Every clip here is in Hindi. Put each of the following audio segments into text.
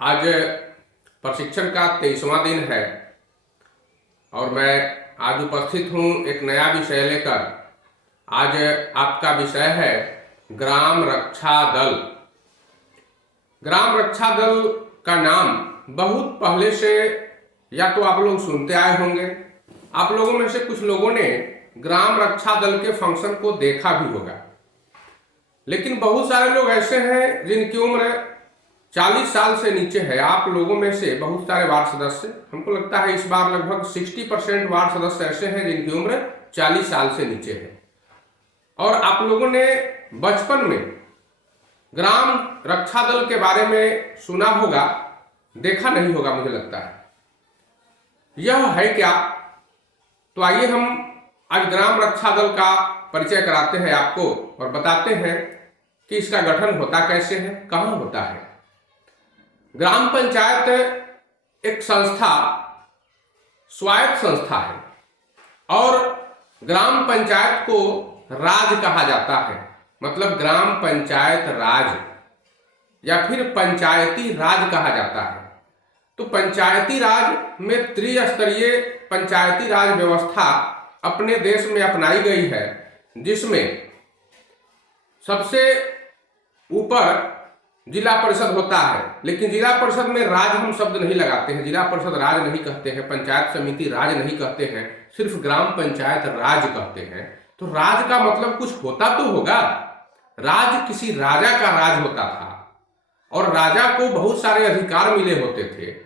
आज प्रशिक्षण का 23वां दिन है और मैं आज उपस्थित हूँ एक नया विषय लेकर। आज आपका विषय है ग्राम रक्षा दल। ग्राम रक्षा दल का नाम बहुत पहले से या तो आप लोग सुनते आए होंगे, आप लोगों में से कुछ लोगों ने ग्राम रक्षा दल के फंक्शन को देखा भी होगा, लेकिन बहुत सारे लोग ऐसे हैं जिनकी उम्र 40 साल से नीचे है। आप लोगों में से बहुत सारे वार्ड सदस्य, हमको लगता है इस बार लगभग 60% वार्ड सदस्य ऐसे हैं जिनकी उम्र 40 साल से नीचे है। और आप लोगों ने बचपन में ग्राम रक्षा दल के बारे में सुना होगा, देखा नहीं होगा मुझे लगता है। यह है क्या? तो आइए हम आज ग्राम रक्षा दल का परिचय कराते हैं आपको और बताते हैं कि इसका गठन होता कैसे है, कहाँ होता है। ग्राम पंचायत एक संस्था, स्वायत्त संस्था है और ग्राम पंचायत को राज कहा जाता है। मतलब ग्राम पंचायत राज या फिर पंचायती राज कहा जाता है। तो पंचायती राज में त्रिस्तरीय पंचायती राज व्यवस्था अपने देश में अपनाई गई है, जिसमें सबसे ऊपर जिला परिषद होता है। लेकिन जिला परिषद में राज हम शब्द नहीं लगाते हैं, जिला परिषद राज नहीं कहते हैं, पंचायत समिति राज नहीं कहते हैं, सिर्फ ग्राम पंचायत राज कहते हैं। तो राज का मतलब कुछ होता तो होगा। राज किसी राजा का राज होता था और राजा को बहुत सारे अधिकार मिले होते थे।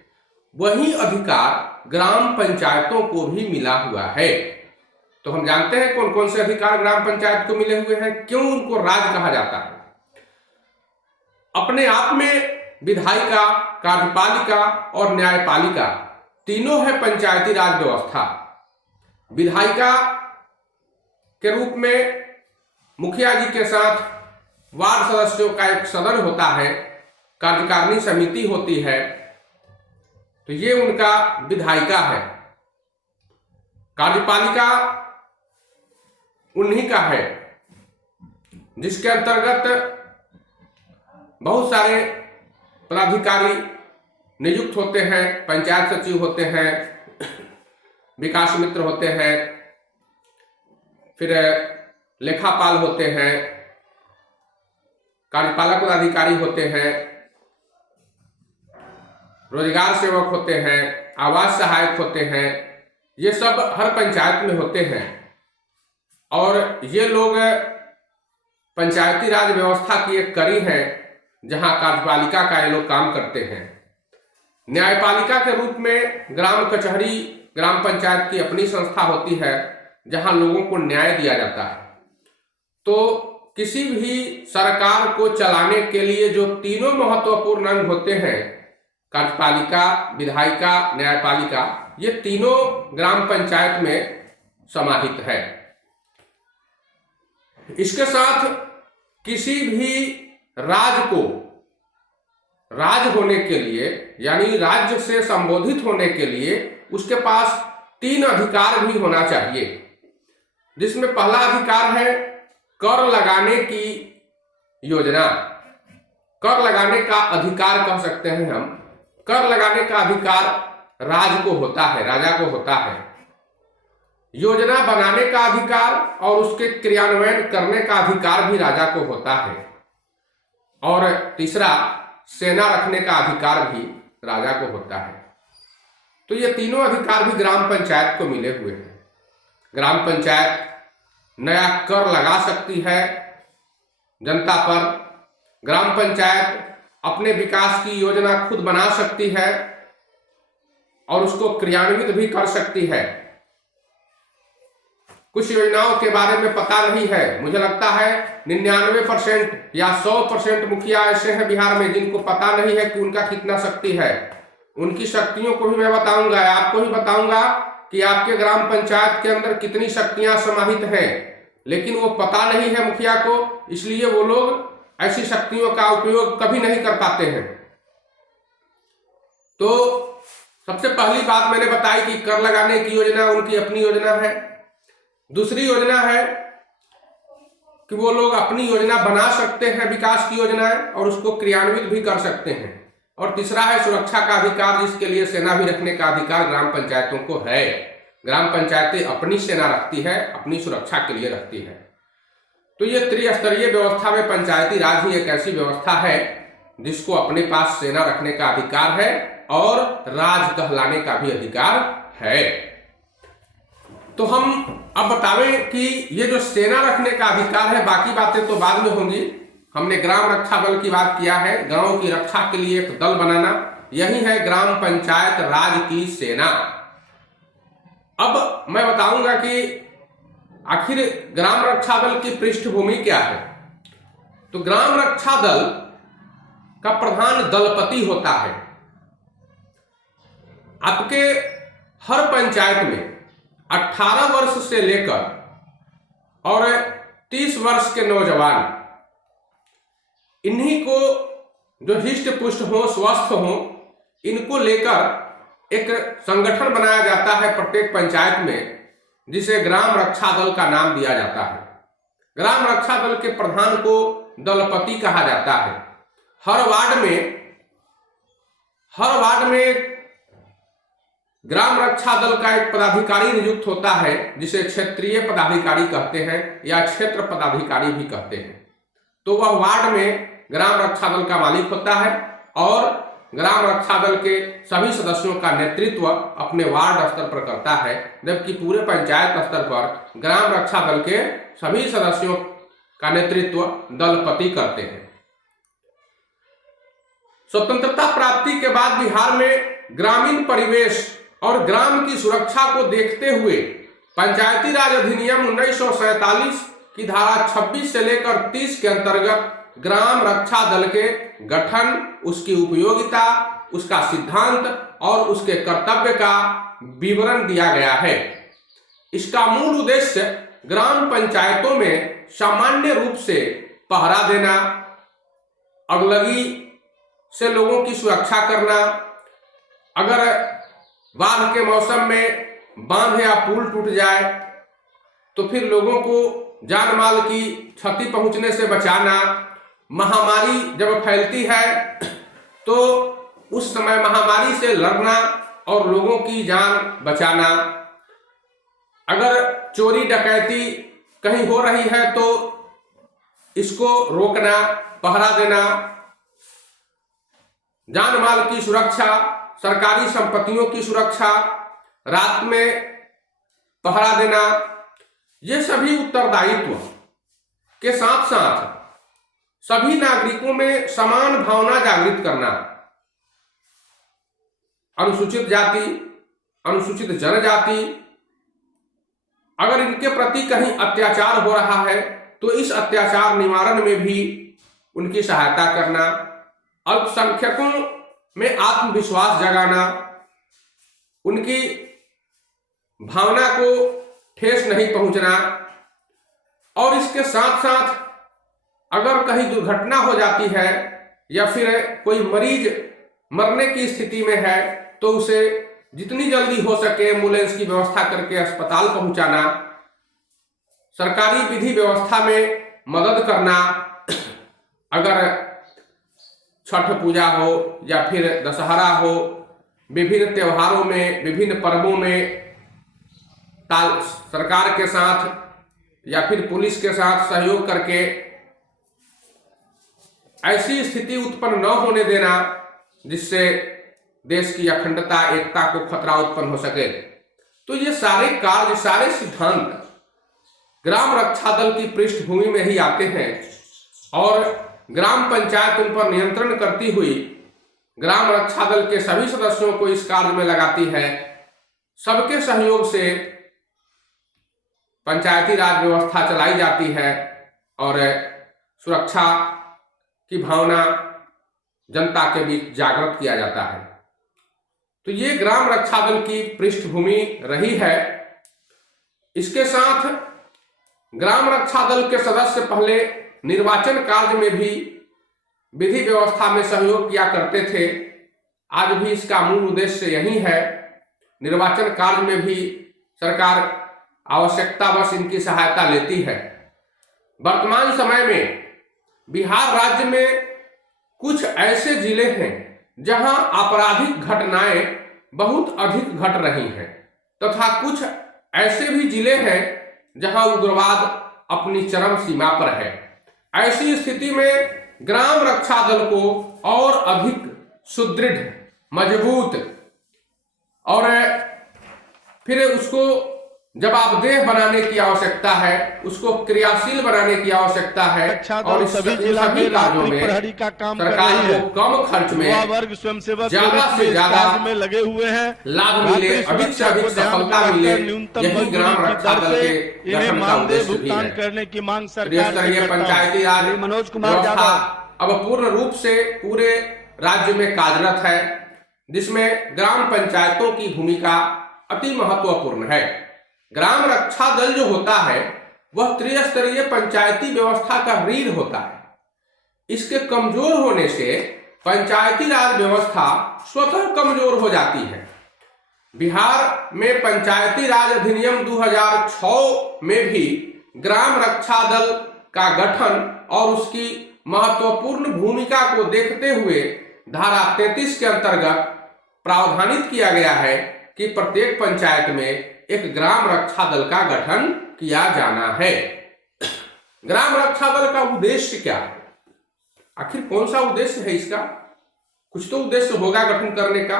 वही अधिकार ग्राम पंचायतों को भी मिला हुआ है। तो हम जानते हैं कौन कौन से अधिकार ग्राम पंचायत को मिले हुए हैं, क्यों उनको राज कहा जाता है। अपने आप में विधायिका, कार्यपालिका और न्यायपालिका तीनों है पंचायती राज व्यवस्था। विधायिका के रूप में मुखिया जी के साथ वार्ड सदस्यों का एक सदन होता है, कार्यकारिणी समिति होती है, तो ये उनका विधायिका है। कार्यपालिका उन्हीं का है, जिसके अंतर्गत बहुत सारे पदाधिकारी नियुक्त होते हैं। पंचायत सचिव होते हैं, विकास मित्र होते हैं, फिर लेखापाल होते हैं, कार्यपालक पदाधिकारी होते हैं, रोजगार सेवक होते हैं, आवास सहायक होते हैं। ये सब हर पंचायत में होते हैं और ये लोग पंचायती राज व्यवस्था की एक कड़ी है, जहां कार्यपालिका का ये लोग काम करते हैं। न्यायपालिका के रूप में ग्राम कचहरी, ग्राम पंचायत की अपनी संस्था होती है, जहां लोगों को न्याय दिया जाता है। तो किसी भी सरकार को चलाने के लिए जो तीनों महत्वपूर्ण अंग होते हैं, कार्यपालिका, विधायिका, न्यायपालिका, ये तीनों ग्राम पंचायत में समाहित है। इसके साथ किसी भी राज्य को राज होने के लिए, यानी राज्य से संबोधित होने के लिए, उसके पास 3 अधिकार भी होना चाहिए, जिसमें पहला अधिकार है कर लगाने की योजना। कर लगाने का अधिकार कह सकते हैं हम। कर लगाने का अधिकार राज को होता है, राजा को होता है। योजना बनाने का अधिकार और उसके क्रियान्वयन करने का अधिकार भी राजा को होता है। और तीसरा, सेना रखने का अधिकार भी राजा को होता है। तो ये तीनों अधिकार भी ग्राम पंचायत को मिले हुए हैं। ग्राम पंचायत नया कर लगा सकती है जनता पर। ग्राम पंचायत अपने विकास की योजना खुद बना सकती है और उसको क्रियान्वित भी कर सकती है। कुछ योजनाओं के बारे में पता नहीं है, मुझे लगता है 99% या 100% मुखिया ऐसे हैं बिहार में जिनको पता नहीं है कि उनका कितना शक्ति है। उनकी शक्तियों को भी मैं बताऊंगा, आपको भी बताऊंगा कि आपके ग्राम पंचायत के अंदर कितनी शक्तियां समाहित हैं, लेकिन वो पता नहीं है मुखिया को, इसलिए वो लोग ऐसी शक्तियों का उपयोग कभी नहीं कर पाते हैं। तो सबसे पहली बात मैंने बताई कि कर लगाने की योजना उनकी अपनी योजना है। दूसरी योजना है कि वो लोग अपनी योजना बना सकते हैं, विकास की योजनाएं, और उसको क्रियान्वित भी कर सकते हैं। और तीसरा है सुरक्षा का अधिकार, जिसके लिए सेना भी रखने का अधिकार ग्राम पंचायतों को है। ग्राम पंचायतें अपनी सेना रखती है, अपनी सुरक्षा के लिए रखती है। तो ये त्रिस्तरीय व्यवस्था में पंचायती राज ही एक ऐसी व्यवस्था है जिसको अपने पास सेना रखने का अधिकार है और राज कहलाने का भी अधिकार है। तो हम अब बतावें कि ये जो सेना रखने का अधिकार है, बाकी बातें तो बाद में होंगी। हमने ग्राम रक्षा दल की बात किया है, गांव की रक्षा के लिए एक दल बनाना, यही है ग्राम पंचायत राज की सेना। अब मैं बताऊंगा कि आखिर ग्राम रक्षा दल की पृष्ठभूमि क्या है। तो ग्राम रक्षा दल का प्रधान दलपति होता है। आपके हर पंचायत में 18 वर्ष से लेकर और 30 वर्ष के नौजवान, इन्हीं को जो हिष्ट पुष्ट हो, स्वस्थ हो, इनको लेकर एक संगठन बनाया जाता है प्रत्येक पंचायत में, जिसे ग्राम रक्षा दल का नाम दिया जाता है। ग्राम रक्षा दल के प्रधान को दलपति कहा जाता है। हर वार्ड में ग्राम रक्षा दल का एक पदाधिकारी नियुक्त होता है, जिसे क्षेत्रीय पदाधिकारी कहते हैं या क्षेत्र पदाधिकारी भी कहते हैं। तो वह वार्ड में ग्राम रक्षा दल का मालिक होता है और ग्राम रक्षा दल के सभी सदस्यों का नेतृत्व अपने वार्ड स्तर पर करता है, जबकि पूरे पंचायत स्तर पर ग्राम रक्षा दल के सभी सदस्यों का नेतृत्व दलपति करते हैं। स्वतंत्रता प्राप्ति के बाद बिहार में ग्रामीण परिवेश और ग्राम की सुरक्षा को देखते हुए पंचायती राज अधिनियम 1947 की धारा 26 से लेकर 30 के अंतर्गत ग्राम रक्षा दल के गठन, उसकी उपयोगिता, उसका सिद्धांत और उसके कर्तव्य का विवरण दिया गया है। इसका मूल उद्देश्य ग्राम पंचायतों में सामान्य रूप से पहरा देना, अगलगी से लोगों की सुरक्षा करना, अगर बाढ़ के मौसम में बांध या पुल टूट जाए तो फिर लोगों को जान माल की क्षति पहुंचने से बचाना, महामारी जब फैलती है तो उस समय महामारी से लड़ना और लोगों की जान बचाना, अगर चोरी डकैती कहीं हो रही है तो इसको रोकना, पहरा देना, जान माल की सुरक्षा, सरकारी संपत्तियों की सुरक्षा, रात में पहरा देना, ये सभी उत्तरदायित्व के साथ साथ सभी नागरिकों में समान भावना जागृत करना, अनुसूचित जाति, अनुसूचित जनजाति, अगर इनके प्रति कहीं अत्याचार हो रहा है तो इस अत्याचार निवारण में भी उनकी सहायता करना, अल्पसंख्यकों में आत्मविश्वास जगाना, उनकी भावना को ठेस नहीं पहुंचना, और इसके साथ साथ अगर कहीं दुर्घटना हो जाती है या फिर कोई मरीज मरने की स्थिति में है तो उसे जितनी जल्दी हो सके एम्बुलेंस की व्यवस्था करके अस्पताल पहुंचाना, सरकारी विधि व्यवस्था में मदद करना, अगर छठ पूजा हो या फिर दशहरा हो, विभिन्न त्योहारों में, विभिन्न पर्वों में सरकार के साथ या फिर पुलिस के साथ सहयोग करके ऐसी स्थिति उत्पन्न न होने देना जिससे देश की अखंडता, एकता को खतरा उत्पन्न हो सके। तो ये सारे कार्य, सारे सिद्धांत ग्राम रक्षा दल की पृष्ठभूमि में ही आते हैं और ग्राम पंचायत उन पर नियंत्रण करती हुई ग्राम रक्षा दल के सभी सदस्यों को इस कार्य में लगाती है। सबके सहयोग से पंचायती राज व्यवस्था चलाई जाती है और सुरक्षा की भावना जनता के बीच जागृत किया जाता है। तो ये ग्राम रक्षा दल की पृष्ठभूमि रही है। इसके साथ ग्राम रक्षा दल के सदस्य पहले निर्वाचन कार्य में भी विधि व्यवस्था में सहयोग किया करते थे। आज भी इसका मूल उद्देश्य यही है। निर्वाचन कार्य में भी सरकार आवश्यकतावश इनकी सहायता लेती है। वर्तमान समय में बिहार राज्य में कुछ ऐसे जिले हैं जहां आपराधिक घटनाएं बहुत अधिक घट रही हैं, तथा कुछ ऐसे भी जिले हैं जहां उग्रवाद अपनी चरम सीमा पर है। ऐसी स्थिति में ग्राम रक्षा दल को और अधिक सुदृढ़, मजबूत और फिर उसको जवाबदेह बनाने की आवश्यकता है, उसको क्रियाशील बनाने की आवश्यकता है। और सभी जिला में रात्रि प्रहरी का काम कर रही है। कम खर्च में वर्ग स्वयंसेवक ज्यादा से ज्यादा में लगे हुए हैं, लाभ मिले, अधिक से अधिक सफलता मिले, यही ग्राम रक्षा दल के गठन का उद्देश्य भी है। करने की मांग सरकार से पंचायती राज मनोज कुमार व्यवस्था अब पूर्ण रूप से पूरे राज्य में कार्यरत है, जिसमें ग्राम पंचायतों की भूमिका अति महत्वपूर्ण है। ग्राम रक्षा दल जो होता है वह त्रिस्तरीय पंचायती व्यवस्था का रीढ़ होता है। इसके कमजोर होने से पंचायती राज व्यवस्था स्वतः कमजोर हो जाती है। बिहार में पंचायती राज अधिनियम 2006 में भी ग्राम रक्षा दल का गठन और उसकी महत्वपूर्ण भूमिका को देखते हुए धारा 33 के अंतर्गत प्रावधानित किया गया है कि प्रत्येक पंचायत में एक ग्राम रक्षा दल का गठन किया जाना है। ग्राम रक्षा दल का उद्देश्य क्या है? आखिर कौन सा उद्देश्य है इसका? कुछ तो उद्देश्य होगा गठन करने का,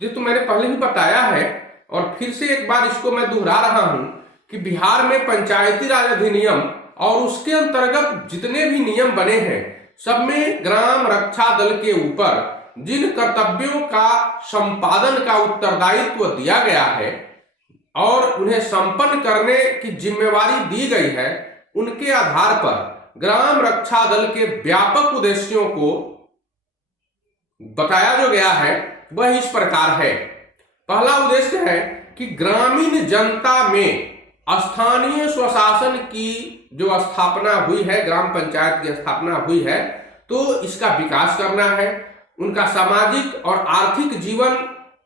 जो तो मैंने पहले ही बताया है और फिर से एक बार इसको मैं दोहरा रहा हूं कि बिहार में पंचायती राज अधिनियम और उसके अंतर्गत जितने भी नियम बने हैं, सब में ग्राम रक्षा दल के ऊपर जिन कर्तव्यों का संपादन का उत्तरदायित्व दिया गया है और उन्हें संपन्न करने की जिम्मेवारी दी गई है, उनके आधार पर ग्राम रक्षा दल के व्यापक उद्देश्यों को बताया जो गया है वह इस प्रकार है। पहला उद्देश्य है कि ग्रामीण जनता में स्थानीय स्वशासन की जो स्थापना हुई है, ग्राम पंचायत की स्थापना हुई है, तो इसका विकास करना है। उनका सामाजिक और आर्थिक जीवन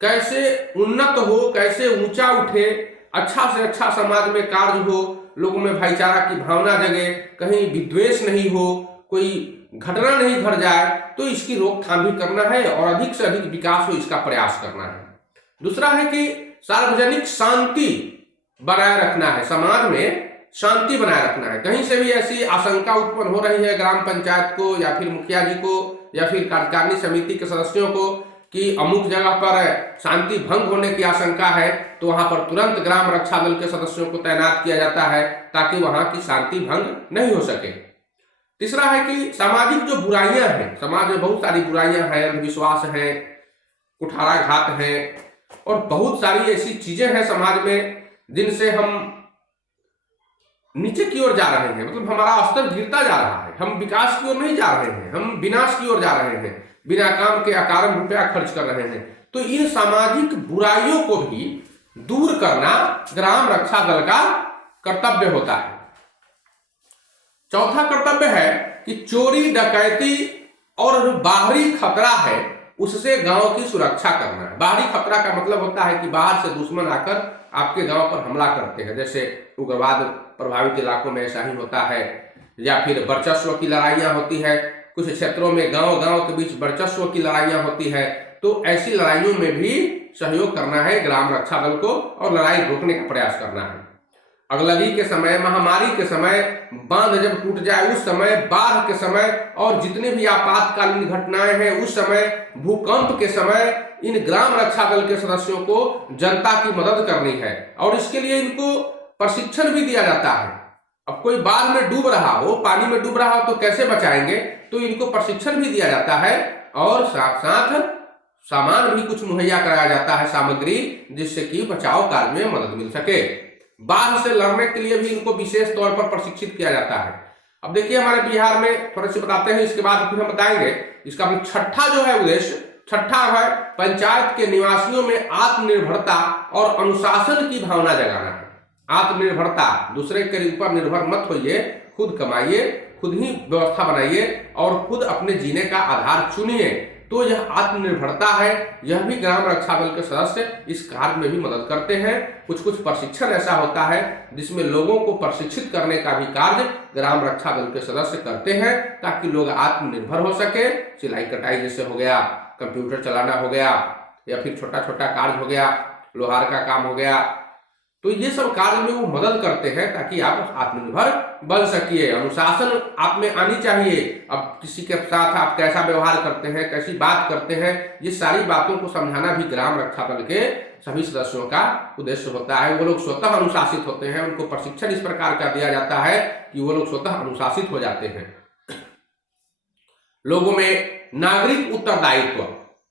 कैसे उन्नत हो, कैसे ऊंचा उठे, अच्छा से अच्छा समाज में कार्य हो, लोगों में भाईचारा की भावना जगे, कहीं विद्वेष नहीं हो, कोई घटना नहीं घट जाए, तो इसकी रोकथाम भी करना है और अधिक से अधिक विकास हो इसका प्रयास करना है। दूसरा है कि सार्वजनिक शांति बनाए रखना है, समाज में शांति बनाए रखना है। कहीं से भी ऐसी आशंका उत्पन्न हो रही है ग्राम पंचायत को या फिर मुखिया जी को या फिर कार्यकारिणी समिति के सदस्यों को कि अमुक जगह पर शांति भंग होने की आशंका है, तो वहां पर तुरंत ग्राम रक्षा दल के सदस्यों को तैनात किया जाता है ताकि वहां की शांति भंग नहीं हो सके। तीसरा है कि सामाजिक जो बुराइयां हैं, समाज में बहुत सारी बुराइयां हैं, अंधविश्वास हैं, कुठाराघात हैं और बहुत सारी ऐसी चीजें हैं समाज में जिनसे हम नीचे की ओर जा रहे हैं, मतलब हमारा स्तर गिरता जा रहा है, हम विकास की ओर नहीं जा रहे हैं, हम विनाश की ओर जा रहे हैं, बिना काम के अकारण रुपया खर्च कर रहे हैं। तो इन सामाजिक बुराइयों को भी दूर करना ग्राम रक्षा दल का कर्तव्य होता है। चौथा कर्तव्य है कि चोरी डकैती और जो बाहरी खतरा है उससे गांव की सुरक्षा करना है। बाहरी खतरा का मतलब होता है कि बाहर से दुश्मन आकर आपके गांव पर हमला करते हैं, जैसे उग्रवाद प्रभावित इलाकों में ऐसा ही होता है, या फिर वर्चस्व की लड़ाइयां होती है, कुछ क्षेत्रों में गांव गांव के बीच वर्चस्व की लड़ाइयां होती है, तो ऐसी लड़ाइयों में भी सहयोग करना है ग्राम रक्षा दल को और लड़ाई रोकने का प्रयास करना है। अगलगी के समय, महामारी के समय, बांध जब टूट जाए उस समय, बाढ़ के समय और जितने भी आपातकालीन घटनाएं हैं उस समय, भूकंप के समय, इन ग्राम रक्षा दल के सदस्यों को जनता की मदद करनी है और इसके लिए इनको प्रशिक्षण भी दिया जाता है। अब कोई बाढ़ में डूब रहा हो, पानी में डूब रहा हो तो कैसे बचाएंगे, तो इनको प्रशिक्षण भी दिया जाता है और साथ साथ सामान भी कुछ मुहैया कराया जाता है, सामग्री, जिससे कि बचाव कार्य में मदद मिल सके। बाढ़ से लड़ने के लिए भी इनको विशेष तौर पर प्रशिक्षित किया जाता है। अब देखिए हमारे बिहार में थोड़े से बताते हैं, इसके बाद फिर हम बताएंगे। इसका छठा जो है उद्देश्य, छठा है पंचायत के निवासियों में आत्मनिर्भरता और अनुशासन की भावना जगाना है। आत्मनिर्भरता, दूसरे के ऊपर निर्भर मत होइए, खुद कमाइए, खुद ही व्यवस्था बनाइए और खुद अपने जीने का आधार चुनिए, तो यह आत्मनिर्भरता है। यह भी ग्राम रक्षा दल के सदस्य इस कार्य में भी मदद करते हैं। कुछ कुछ प्रशिक्षण ऐसा होता है जिसमें लोगों को प्रशिक्षित करने का भी कार्य ग्राम रक्षा दल के सदस्य करते हैं ताकि लोग आत्मनिर्भर हो सके। सिलाई कटाई जैसे हो गया, कंप्यूटर चलाना हो गया, या फिर छोटा छोटा कार्य हो गया, लोहार का काम हो गया, तो ये सब कार्य में वो मदद करते हैं ताकि आप आत्मनिर्भर बन सकिए। अनुशासन आप में आनी चाहिए। अब किसी के साथ आप कैसा व्यवहार करते हैं, कैसी बात करते हैं, ये सारी बातों को समझाना भी ग्राम रक्षा दल के सभी सदस्यों का उद्देश्य होता है। वो लोग स्वतः अनुशासित होते हैं, उनको प्रशिक्षण इस प्रकार का दिया जाता है कि वो लोग स्वतः अनुशासित हो जाते हैं। लोगों में नागरिक उत्तरदायित्व,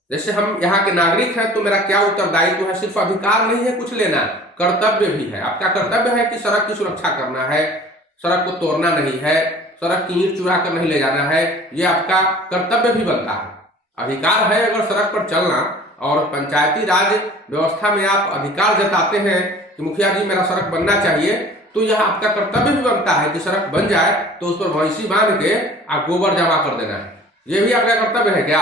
जैसे हम यहाँ के नागरिक हैं तो मेरा क्या उत्तरदायित्व है, सिर्फ अधिकार नहीं है कुछ लेना, कर्तव्य भी है। आपका कर्तव्य है कि सड़क की सुरक्षा करना है, सड़क को तोड़ना नहीं है, सड़क की ईंट चुरा कर नहीं ले जाना है, ये आपका कर्तव्य भी बनता है। अधिकार है अगर सड़क पर चलना, और पंचायती राज व्यवस्था में आप अधिकार जताते हैं कि मुखिया जी मेरा सड़क बनना चाहिए, तो यह आपका कर्तव्य भी बनता है कि सड़क बन जाए तो उस पर भैंसी बांध के आप गोबर जमा कर देना है। ये भी आपका कर्तव्य है क्या?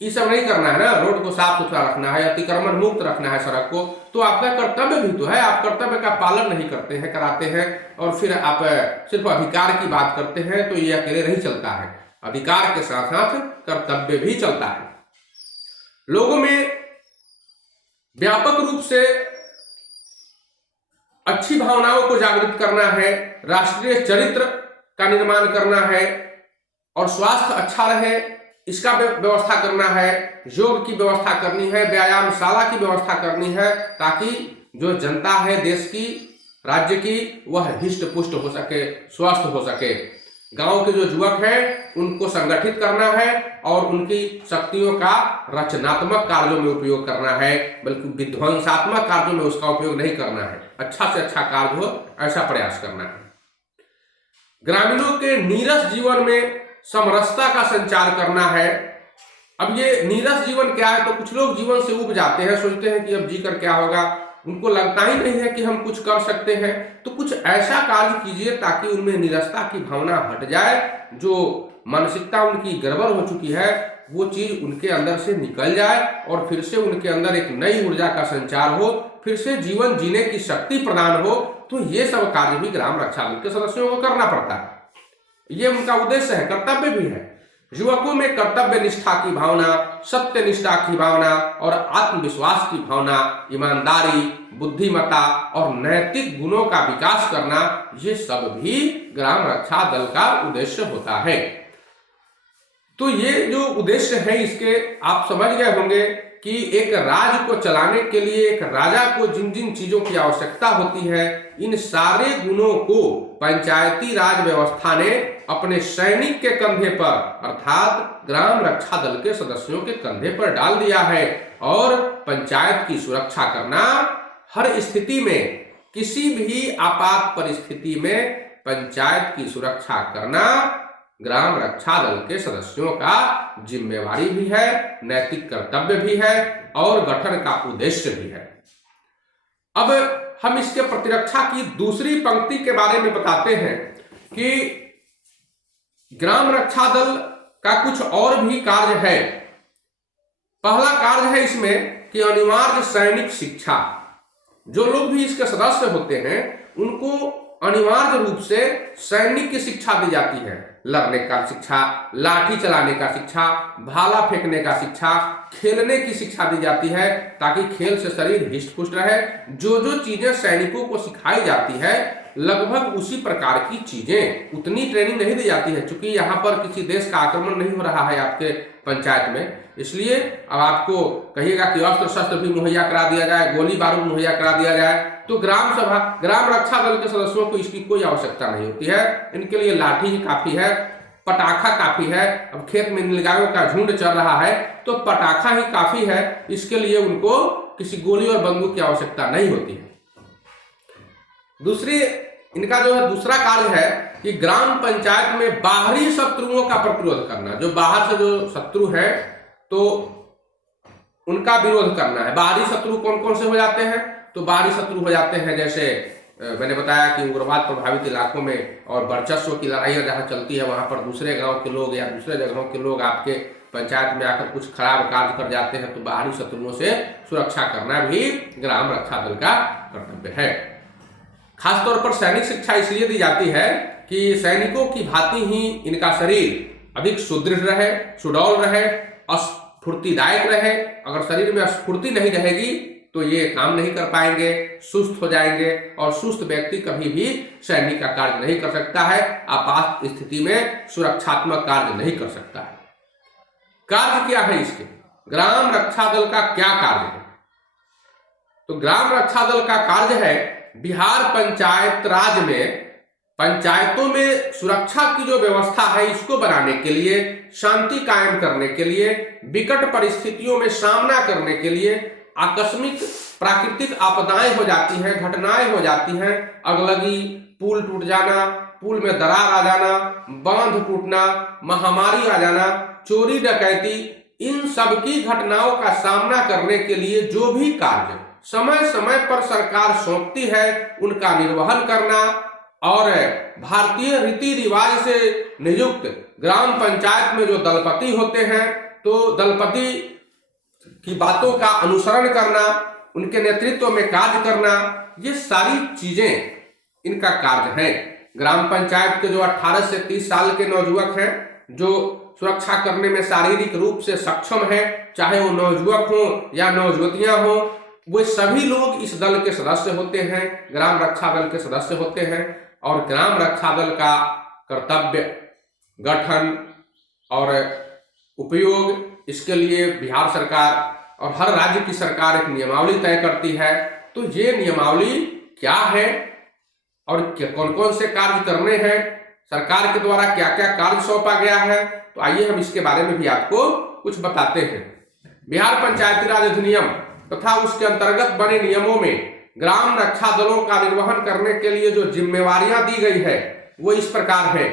ये सब नहीं करना है ना, रोड को साफ सुथरा रखना है, अतिक्रमण मुक्त रखना है सड़क को, तो आपका कर्तव्य भी तो है। आप कर्तव्य का पालन नहीं करते हैं, कराते हैं, और फिर आप सिर्फ अधिकार की बात करते हैं, तो ये अकेले नहीं चलता है। अधिकार के साथ साथ कर्तव्य भी चलता है। लोगों में व्यापक रूप से अच्छी भावनाओं को जागृत करना है, राष्ट्रीय चरित्र का निर्माण करना है, और स्वास्थ्य अच्छा रहे इसका व्यवस्था करना है, योग की व्यवस्था करनी है, व्यायामशाला की व्यवस्था करनी है, ताकि जो जनता है देश की, राज्य की, वह हिष्ट पुष्ट हो सके, स्वस्थ हो सके। गांव के जो युवक हैं उनको संगठित करना है और उनकी शक्तियों का रचनात्मक कार्यों में उपयोग करना है, बल्कि विध्वंसात्मक कार्यों में उसका उपयोग नहीं करना है। अच्छा से अच्छा कार्य हो ऐसा प्रयास करना है। ग्रामीणों के नीरस जीवन में समरसता का संचार करना है। अब ये नीरस जीवन क्या है, तो कुछ लोग जीवन से उब जाते हैं, सोचते हैं कि अब जीकर क्या होगा, उनको लगता ही नहीं है कि हम कुछ कर सकते हैं। तो कुछ ऐसा कार्य कीजिए ताकि उनमें निरसता की भावना हट जाए, जो मानसिकता उनकी गड़बड़ हो चुकी है वो चीज उनके अंदर से निकल जाए, और फिर से उनके अंदर एक नई ऊर्जा का संचार हो, फिर से जीवन जीने की शक्ति प्रदान हो। तो ये सब कार्य भी ग्राम रक्षा दल के सदस्यों को करना पड़ता है। ये उनका उद्देश्य है, कर्तव्य भी है। युवकों में कर्तव्य निष्ठा की भावना, सत्य निष्ठा की भावना और आत्मविश्वास की भावना, ईमानदारी, बुद्धिमत्ता और नैतिक गुणों का विकास करना, ये सब भी ग्राम रक्षा दल का उद्देश्य होता है। तो ये जो उद्देश्य है इसके आप समझ गए होंगे कि एक राज्य को चलाने के लिए एक राजा को जिन जिन चीजों की आवश्यकता होती है, इन सारे गुणों को पंचायती राज व्यवस्था ने अपने सैनिक के कंधे पर, अर्थात ग्राम रक्षा दल के सदस्यों के कंधे पर डाल दिया है। और पंचायत की सुरक्षा करना हर स्थिति में, किसी भी आपात परिस्थिति में पंचायत की सुरक्षा करना ग्राम रक्षा दल के सदस्यों का जिम्मेवारी भी है, नैतिक कर्तव्य भी है और गठन का उद्देश्य भी है। अब हम इसके प्रतिरक्षा की दूसरी पंक्ति के बारे में बताते हैं कि ग्राम रक्षा दल का कुछ और भी कार्य है। पहला कार्य है इसमें कि अनिवार्य सैनिक शिक्षा। जो लोग भी इसके सदस्य होते हैं उनको अनिवार्य रूप से सैनिक की शिक्षा दी जाती है। लड़ने का शिक्षा, लाठी चलाने का शिक्षा, भाला फेंकने का शिक्षा, खेलने की शिक्षा दी जाती है, ताकि खेल से शरीर हिष्ट पुष्ट रहे। जो जो चीजें सैनिकों को सिखाई जाती है लगभग उसी प्रकार की चीजें, उतनी ट्रेनिंग नहीं दी जाती है, क्योंकि यहाँ पर किसी देश का आक्रमण नहीं हो रहा है आपके पंचायत में। इसलिए अब आपको कहिएगा कि अस्त्र शस्त्र भी मुहैया करा दिया जाए, गोली बारूद मुहैया करा दिया जाए, तो ग्राम रक्षा दल के सदस्यों को इसकी कोई आवश्यकता नहीं होती है। इनके लिए लाठी ही काफी है, पटाखा काफी है। अब खेत में नीलगायों का झुंड चल रहा है तो पटाखा ही काफी है, इसके लिए उनको किसी गोली और बंदूक की आवश्यकता नहीं होती है। दूसरी इनका जो है दूसरा कार्य है कि ग्राम पंचायत में बाहरी शत्रुओं का प्रतिरोध करना। जो बाहर से जो शत्रु है तो उनका विरोध करना है। बाहरी शत्रु कौन कौन से हो जाते हैं? तो बाहरी शत्रु हो जाते हैं, जैसे मैंने बताया कि उग्रवाद प्रभावित इलाकों में और वर्चस्व की लड़ाइयाँ जहाँ चलती है वहाँ पर दूसरे गांव के लोग या दूसरे जगहों के लोग आपके पंचायत में आकर कुछ खराब कार्य कर जाते हैं, तो बाहरी शत्रुओं से सुरक्षा करना भी ग्राम रक्षा दल का कर्तव्य है। खासतौर पर सैनिक शिक्षा इसलिए दी जाती है कि सैनिकों की भांति ही इनका शरीर अधिक सुदृढ़ रहे, सुडौल रहे, फुर्तीदायक रहे। अगर शरीर में स्फूर्ति नहीं रहेगी तो ये काम नहीं कर पाएंगे, सुस्त हो जाएंगे, और सुस्त व्यक्ति कभी भी सैनिक का कार्य नहीं कर सकता है, आपात स्थिति में सुरक्षात्मक कार्य नहीं कर सकता है। कार्य क्या है इसके? ग्राम रक्षा दल का क्या कार्य है? तो ग्राम रक्षा दल का कार्य है बिहार पंचायत राज में पंचायतों में सुरक्षा की जो व्यवस्था है इसको बनाने के लिए, शांति कायम करने के लिए, विकट परिस्थितियों में सामना करने के लिए, आकस्मिक प्राकृतिक आपदाएं हो जाती हैं, घटनाएं हो जाती हैं, अगलगी, पुल टूट जाना, पुल में दरार आ जाना, बांध टूटना, महामारी आ जाना, चोरी डकैती, इन सब की घटनाओं का सामना करने के लिए जो भी कार्य समय समय पर सरकार सौंपती है उनका निर्वहन करना, और भारतीय रीति रिवाज से नियुक्त ग्राम पंचायत में जो दलपति होते हैं तो दलपति की बातों का अनुसरण करना, उनके नेतृत्व में कार्य करना, ये सारी चीजें इनका कार्य है। ग्राम पंचायत के जो 18 से 30 साल के नौजुवक हैं जो सुरक्षा करने में शारीरिक रूप से सक्षम है, चाहे वो नौजुवक हो या नौजुवतियां हो, वो सभी लोग इस दल के सदस्य होते हैं, ग्राम रक्षा दल के सदस्य होते हैं। और ग्राम रक्षा दल का कर्तव्य, गठन और उपयोग, इसके लिए बिहार सरकार और हर राज्य की सरकार एक नियमावली तय करती है। तो ये नियमावली क्या है और कौन कौन से कार्य करने हैं, सरकार के द्वारा क्या क्या कार्य सौंपा गया है, तो आइए हम इसके बारे में भी आपको कुछ बताते हैं। बिहार पंचायती राज अधिनियम तथा उसके अंतर्गत बने नियमों में ग्राम रक्षा दलों का निर्वहन करने के लिए जो जिम्मेवारियां दी गई है वो इस प्रकार है।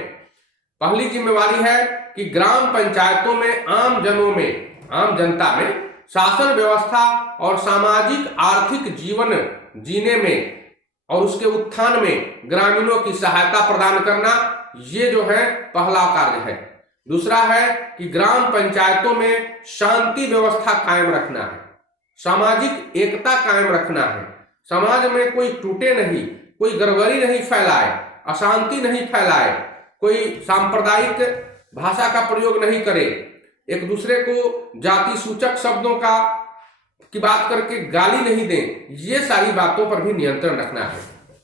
पहली जिम्मेवारी है कि ग्राम पंचायतों में आम जनता में शासन व्यवस्था और सामाजिक आर्थिक जीवन जीने में और उसके उत्थान में ग्रामीणों की सहायता प्रदान करना, ये जो है पहला कार्य है। दूसरा है कि ग्राम पंचायतों में शांति व्यवस्था कायम रखना है, सामाजिक एकता कायम रखना है, समाज में कोई टूटे नहीं, कोई गड़बड़ी नहीं फैलाए, अशांति नहीं फैलाए, कोई सांप्रदायिक भाषा का प्रयोग नहीं करे, एक दूसरे को जाति सूचक शब्दों की बात करके गाली नहीं दें, ये सारी बातों पर भी नियंत्रण रखना है।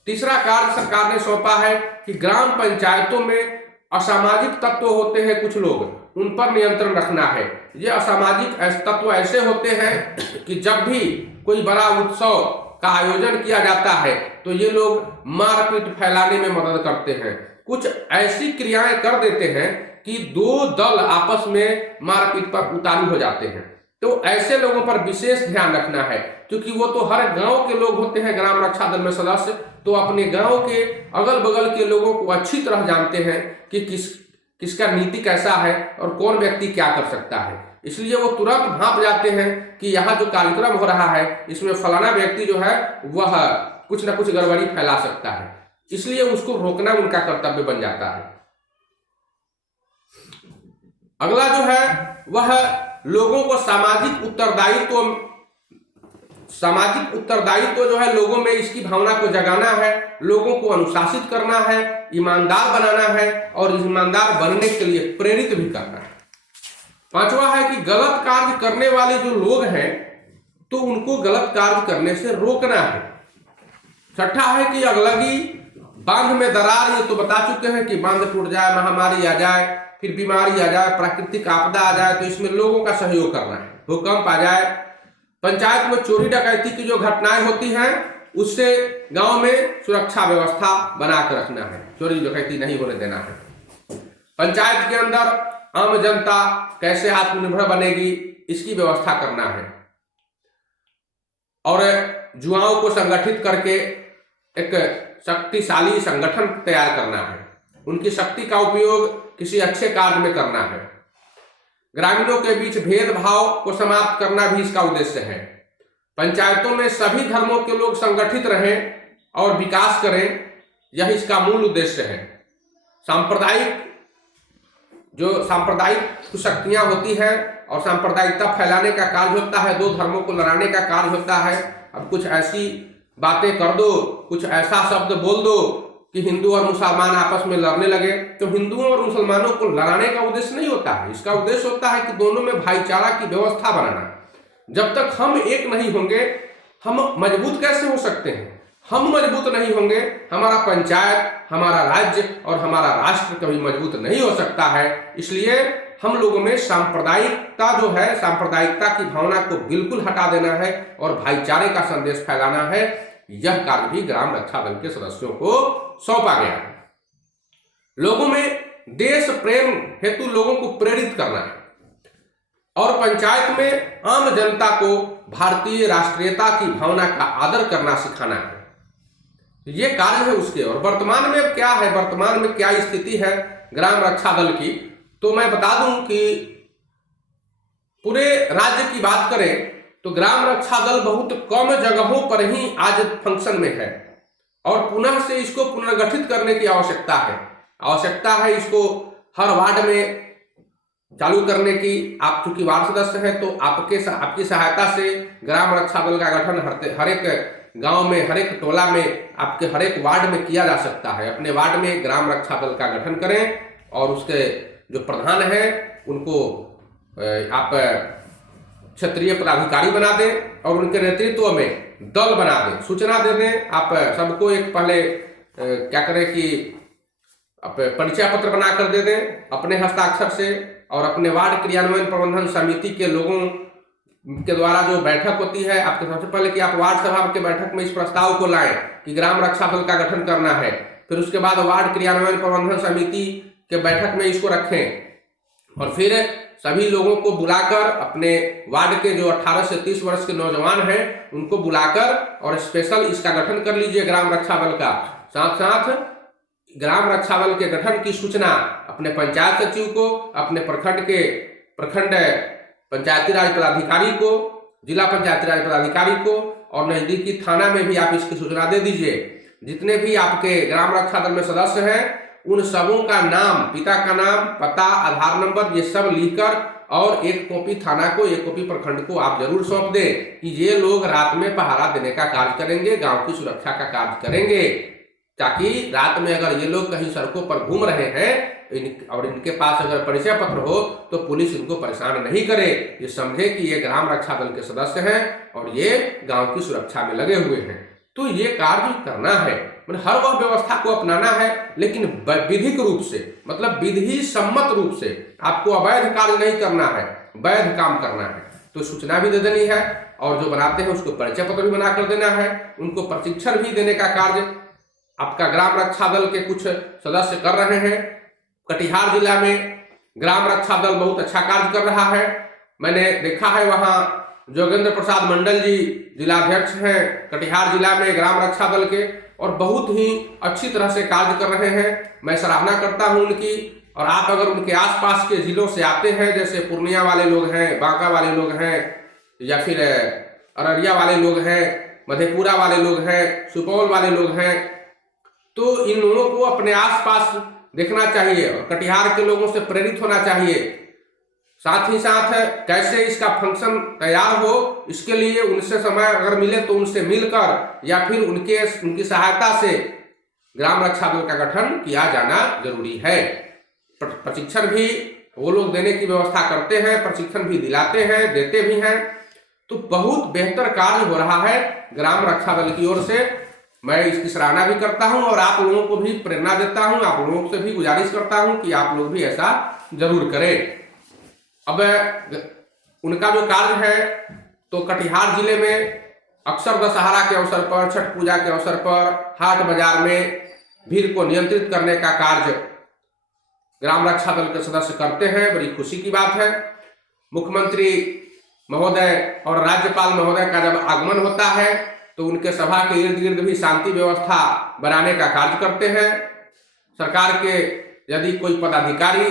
तीसरा कार्य सरकार ने सौंपा है कि ग्राम पंचायतों में असामाजिक तत्व होते हैं कुछ लोग, उन पर नियंत्रण रखना है। ये असामाजिक तत्व ऐसे होते हैं कि जब भी कोई बड़ा उत्सव का आयोजन किया जाता है तो ये लोग मारपीट फैलाने में मदद करते हैं, कुछ ऐसी क्रियाएं कर देते हैं कि दो दल आपस में मारपीट पर उतारू हो जाते हैं। तो ऐसे लोगों पर विशेष ध्यान रखना है, क्योंकि वो तो हर गांव के लोग होते हैं ग्राम रक्षा दल में सदस्य, तो अपने गांव के अगल बगल के लोगों को अच्छी तरह जानते हैं कि किसका नीति कैसा है और कौन व्यक्ति क्या कर सकता है। इसलिए वो तुरंत भांप जाते हैं कि यहाँ जो कार्यक्रम हो रहा है इसमें फलाना व्यक्ति जो है वह कुछ न कुछ गड़बड़ी फैला सकता है, इसलिए उसको रोकना उनका कर्तव्य बन जाता है। अगला जो है वह लोगों को सामाजिक उत्तरदायित्व जो है लोगों में इसकी भावना को जगाना है, लोगों को अनुशासित करना है, ईमानदार बनाना है और ईमानदार बनने के लिए प्रेरित भी करना है। पांचवा है कि गलत कार्य करने वाले जो लोग हैं तो उनको गलत कार्य करने से रोकना है। छठा है कि अगलगी, बांध में दरार, ये तो बता चुके हैं कि बांध टूट जाए, महामारी आ जाए, फिर बीमारी आ जाए, प्राकृतिक आपदा आ जाए तो इसमें लोगों का सहयोग करना है। भूकंप आ जाए, पंचायत में चोरी डकैती की जो घटनाएं होती हैं उससे गांव में सुरक्षा व्यवस्था बनाकर रखना है, चोरी डकैती नहीं होने देना है। पंचायत के अंदर आम जनता कैसे आत्मनिर्भर बनेगी इसकी व्यवस्था करना है और युवाओं को संगठित करके एक शक्तिशाली संगठन तैयार करना है, उनकी शक्ति का उपयोग किसी अच्छे कार्य में करना है। ग्रामीणों के बीच भेदभाव को समाप्त करना भी इसका उद्देश्य है। पंचायतों में सभी धर्मों के लोग संगठित रहें और विकास करें, यह इसका मूल उद्देश्य है। सांप्रदायिक शक्तियां होती हैं और सांप्रदायिकता फैलाने का कार्य होता है, दो धर्मों को लड़ाने का कार्य होता है। अब कुछ ऐसी बातें कर दो, कुछ ऐसा शब्द बोल दो कि हिंदू और मुसलमान आपस में लड़ने लगे, तो हिंदुओं और मुसलमानों को लड़ाने का उद्देश्य नहीं होता है। इसका उद्देश्य होता है कि दोनों में भाईचारा की व्यवस्था बनाना। जब तक हम एक नहीं होंगे, हम मजबूत कैसे हो सकते हैं? हम मजबूत नहीं होंगे, हमारा पंचायत, हमारा राज्य और हमारा राष्ट्र कभी मजबूत नहीं हो सकता है। इसलिए हम लोगों में सांप्रदायिकता जो है, सांप्रदायिकता की भावना को बिल्कुल हटा देना है और भाईचारे का संदेश फैलाना है। यह कार्य भी ग्राम रक्षा दल के सदस्यों को सौंपा गया है। लोगों में देश प्रेम हेतु लोगों को प्रेरित करना है और पंचायत में आम जनता को भारतीय राष्ट्रीयता की भावना का आदर करना सिखाना है। ये कार्य है उसके। और वर्तमान में क्या है, वर्तमान में क्या स्थिति है ग्राम रक्षा दल की, तो मैं बता दूं कि पूरे राज्य की बात करें तो ग्राम रक्षा दल बहुत कम जगहों पर ही आज फंक्शन में है और पुनः से इसको पुनर्गठित करने की आवश्यकता है इसको हर वार्ड में चालू करने की। आप चूंकि वार्ड सदस्य हैं तो आपकी सहायता से ग्राम रक्षा दल का गठन हर एक गांव में, हर एक टोला में, आपके हर एक वार्ड में किया जा सकता है। अपने वार्ड में ग्राम रक्षा दल का गठन करें और उसके जो प्रधान हैं उनको आप क्षेत्रीय पदाधिकारी बना दें और उनके नेतृत्व में दल बना दें, सूचना दे दें। आप सबको एक पहले क्या करें कि आप परिचय पत्र बनाकर दे दें अपने हस्ताक्षर से, और अपने वार्ड क्रियान्वयन प्रबंधन समिति के लोगों के द्वारा जो बैठक होती है, आपके सबसे पहले कि आप वार्ड सभा के बैठक में इस प्रस्ताव को लाएं कि ग्राम रक्षा दल का गठन करना है। फिर उसके बाद वार्ड क्रियान्वयन प्रबंधन समिति के बैठक में इसको रखें और फिर सभी लोगों को बुलाकर, अपने वार्ड के जो 18 से 30 वर्ष के नौजवान हैं उनको बुलाकर और स्पेशल इसका गठन कर लीजिए ग्राम रक्षा दल का। साथ साथ ग्राम रक्षा दल के गठन की सूचना अपने पंचायत सचिव को, अपने प्रखंड पंचायती राज पदाधिकारी को, जिला पंचायती राज पदाधिकारी को और नजदीकी थाना में भी आप इसकी सूचना दे दीजिए। जितने भी आपके ग्राम रक्षा दल में सदस्य हैं उन सबों का नाम, पिता का नाम, पता, आधार नंबर, ये सब लिखकर और एक कॉपी थाना को, एक कॉपी प्रखंड को आप जरूर सौंप दें कि ये लोग रात में पहरा देने का कार्य करेंगे, गांव की सुरक्षा का कार्य करेंगे, ताकि रात में अगर ये लोग कहीं सड़कों पर घूम रहे हैं और इनके पास अगर परिचय पत्र हो तो पुलिस इनको परेशान नहीं करे। ये समझे कि ये ग्राम रक्षा दल के सदस्य हैं और ये गांव की सुरक्षा में लगे हुए हैं। तो ये कार्य करना है, मतलब हर वह व्यवस्था को अपनाना है, लेकिन विधिक रूप से, मतलब विधि सम्मत रूप से। आपको अवैध कार्य नहीं करना है, वैध काम करना है। तो सूचना भी दे देनी है और जो बनाते हैं उसको परिचय पत्र भी बनाकर देना है, उनको प्रशिक्षण भी देने का कार्य आपका ग्राम रक्षा दल के कुछ सदस्य कर रहे हैं। कटिहार जिला में ग्राम रक्षा दल बहुत अच्छा कार्य कर रहा है। मैंने देखा है वहां जोगेंद्र प्रसाद मंडल जी जिलाध्यक्ष हैं कटिहार जिला में ग्राम रक्षा दल के, और बहुत ही अच्छी तरह से कार्य कर रहे हैं। मैं सराहना करता हूं उनकी। और आप अगर उनके आसपास के जिलों से आते हैं, जैसे पूर्णिया वाले लोग हैं, बांका वाले लोग हैं, या फिर अररिया वाले लोग हैं, मधेपुरा वाले लोग हैं, सुपौल वाले लोग हैं, तो इन लोगों को अपने आसपास देखना चाहिए और कटिहार के लोगों से प्रेरित होना चाहिए। साथ ही साथ कैसे इसका फंक्शन तैयार हो, इसके लिए उनसे समय अगर मिले तो उनसे मिलकर या फिर उनकी सहायता से ग्राम रक्षा दल का गठन किया जाना जरूरी है। प्रशिक्षण भी वो लोग देने की व्यवस्था करते हैं, प्रशिक्षण भी दिलाते हैं, देते भी हैं। तो बहुत बेहतर कार्य हो रहा है ग्राम रक्षा दल की ओर से। मैं इसकी सराहना भी करता हूं और आप लोगों को भी प्रेरणा देता हूं, आप लोगों से भी गुजारिश करता हूं कि आप लोग भी ऐसा जरूर करें। अब उनका जो कार्य है तो कटिहार जिले में अक्सर दशहरा के अवसर पर, छठ पूजा के अवसर पर हाट बाजार में भीड़ को नियंत्रित करने का कार्य ग्राम रक्षा दल के सदस्य करते हैं। बड़ी खुशी की बात है। मुख्यमंत्री महोदय और राज्यपाल महोदय का जब आगमन होता है तो उनके सभा के इर्द गिर्द भी शांति व्यवस्था बनाने का कार्य करते हैं। सरकार के यदि कोई पदाधिकारी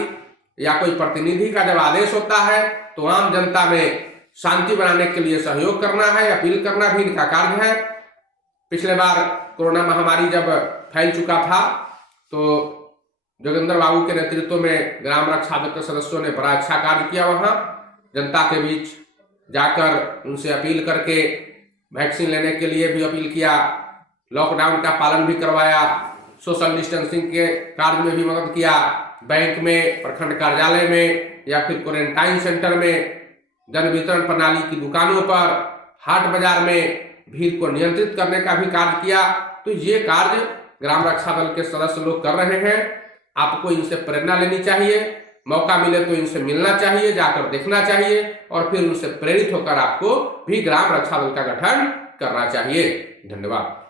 या कोई प्रतिनिधि का जब आदेश होता है तो आम जनता में शांति बनाने के लिए सहयोग करना है, अपील करना भी इनका कार्य है। पिछले बार कोरोना महामारी जब फैल चुका था तो जोगेंद्र बाबू के नेतृत्व में ग्राम रक्षा दल के सदस्यों ने बड़ा अच्छा कार्य किया। वहां जनता के बीच जाकर उनसे अपील करके वैक्सीन लेने के लिए भी अपील किया, लॉकडाउन का पालन भी करवाया, सोशल डिस्टेंसिंग के कार्य में भी मदद किया, बैंक में, प्रखंड कार्यालय में या फिर क्वारंटाइन सेंटर में, जन वितरण प्रणाली की दुकानों पर, हाट बाजार में भीड़ को नियंत्रित करने का भी कार्य किया। तो ये कार्य ग्राम रक्षा दल के सदस्य लोग कर रहे हैं। आपको इनसे प्रेरणा लेनी चाहिए, मौका मिले तो इनसे मिलना चाहिए, जाकर देखना चाहिए और फिर उनसे प्रेरित होकर आपको भी ग्राम रक्षा दल का गठन करना चाहिए। धन्यवाद।